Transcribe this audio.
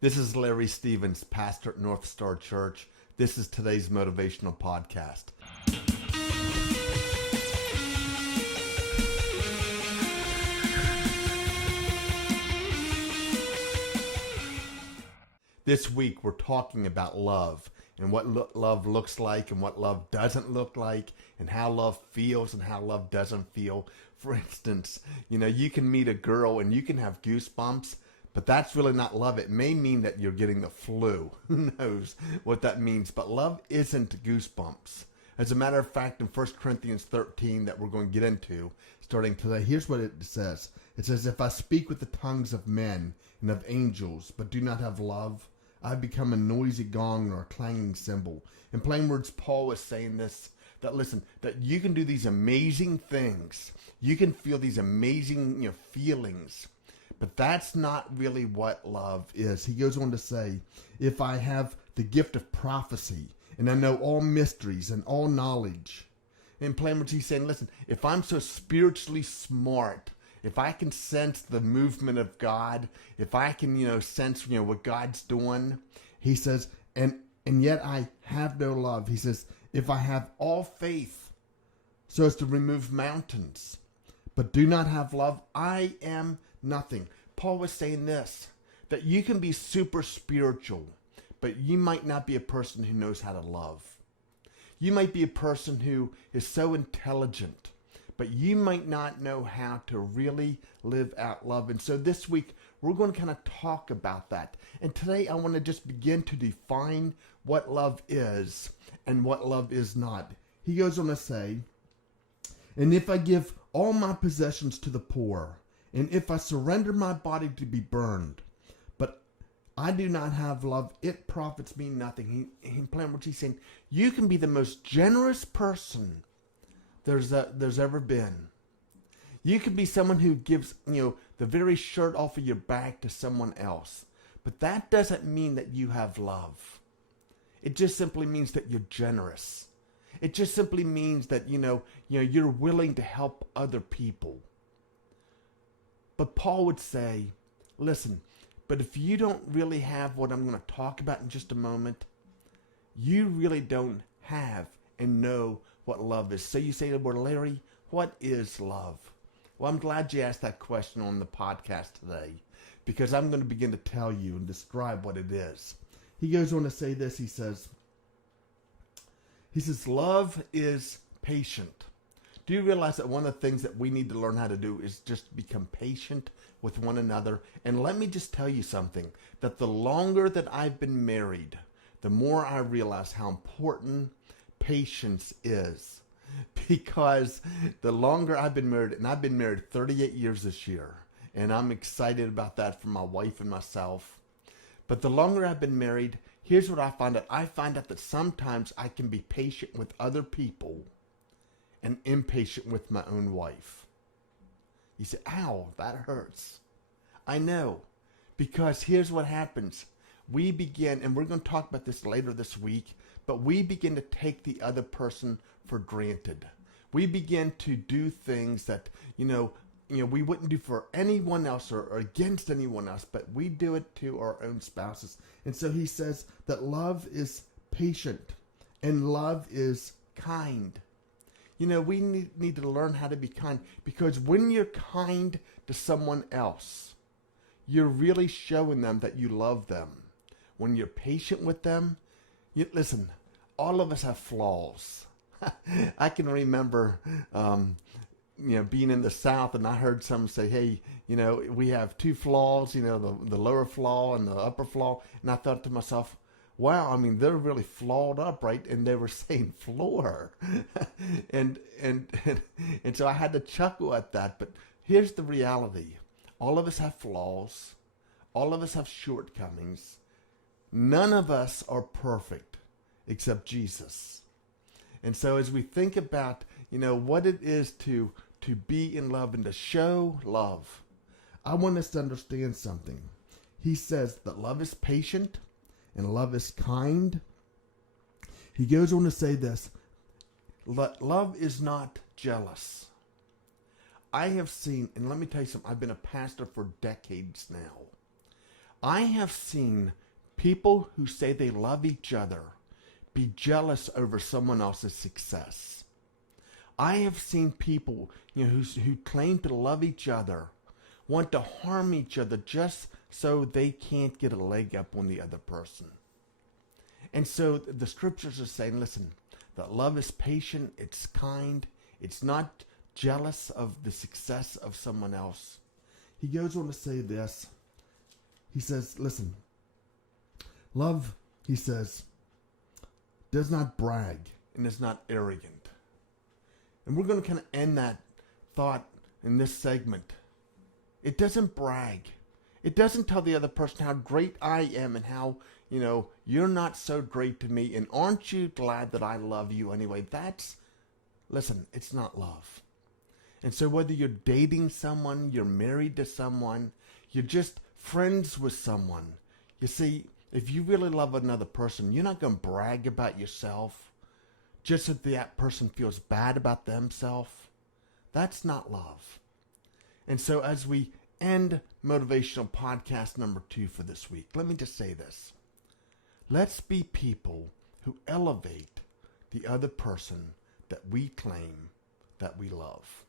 This is Larry Stevens, pastor at North Star Church. This is today's motivational podcast. This week we're talking about love and what love looks like and what love doesn't look like and how love feels and how love doesn't feel. For instance, you can meet a girl and you can have goosebumps, but that's really not love. It may mean that you're getting the flu. Who knows what that means? But love isn't goosebumps. As a matter of fact, in 1 Corinthians 13 that we're going to get into starting today, here's what it says. It says, if I speak with the tongues of men and of angels, but do not have love, I become a noisy gong or a clanging cymbal. In plain words, Paul is saying this, that listen, that you can do these amazing things. You can feel these amazing feelings. But that's not really what love is. He goes on to say, if I have the gift of prophecy and I know all mysteries and all knowledge. In plain words, he's saying, listen, if I'm so spiritually smart, if I can sense the movement of God, if I can, sense, what God's doing, he says, and yet I have no love. He says, if I have all faith so as to remove mountains, but do not have love, I am nothing. Paul was saying this, that you can be super spiritual, but you might not be a person who knows how to love. You might be a person who is so intelligent, but you might not know how to really live out love. And so this week, we're going to kind of talk about that. And today, I want to just begin to define what love is and what love is not. He goes on to say, and if I give all my possessions to the poor, and if I surrender my body to be burned, but I do not have love, it profits me nothing. In plain words, he's saying, you can be the most generous person there's ever been. You can be someone who gives, the very shirt off of your back to someone else. But that doesn't mean that you have love. It just simply means that you're generous. It just simply means that, you're willing to help other people. But Paul would say, listen, but if you don't really have what I'm going to talk about in just a moment, you really don't have and know what love is. So you say, well, Larry, what is love? Well, I'm glad you asked that question on the podcast today, because I'm going to begin to tell you and describe what it is. He goes on to say this. He says, love is patient. Do you realize that one of the things that we need to learn how to do is just become patient with one another? And let me just tell you something, that the longer that I've been married, the more I realize how important patience is. Because the longer I've been married, and I've been married 38 years this year, and I'm excited about that for my wife and myself. But the longer I've been married, here's what I find out. I find out that sometimes I can be patient with other people and impatient with my own wife. You say, ow, that hurts. I know, because here's what happens. We begin, and we're going to talk about this later this week, but we begin to take the other person for granted. We begin to do things that, we wouldn't do for anyone else or against anyone else, but we do it to our own spouses. And so he says that love is patient and love is kind. We need to learn how to be kind, because when you're kind to someone else, you're really showing them that you love them. When you're patient with them, listen, all of us have flaws. I can remember, being in the South, and I heard someone say, hey, we have two flaws, the lower flaw and the upper flaw. And I thought to myself, wow, they're really flawed up, right? And they were saying floor. and so I had to chuckle at that. But here's the reality. All of us have flaws. All of us have shortcomings. None of us are perfect except Jesus. And so as we think about, what it is to be in love and to show love, I want us to understand something. He says that love is patient and love is kind. He goes on to say this, love is not jealous. I have seen, and let me tell you something, I've been a pastor for decades now. I have seen people who say they love each other be jealous over someone else's success. I have seen people, who claim to love each other want to harm each other just so they can't get a leg up on the other person. And so the scriptures are saying, listen, that love is patient, it's kind, it's not jealous of the success of someone else. He goes on to say this. He says, listen, love, he says, does not brag and is not arrogant. And we're going to kind of end that thought in this segment. It doesn't brag. It doesn't tell the other person how great I am and how, you're not so great to me. And aren't you glad that I love you anyway? Listen, it's not love. And so whether you're dating someone, you're married to someone, you're just friends with someone, you see, if you really love another person, you're not going to brag about yourself just so that person feels bad about themselves. That's not love. And so as we end motivational podcast number 2 for this week, let me just say this. Let's be people who elevate the other person that we claim that we love.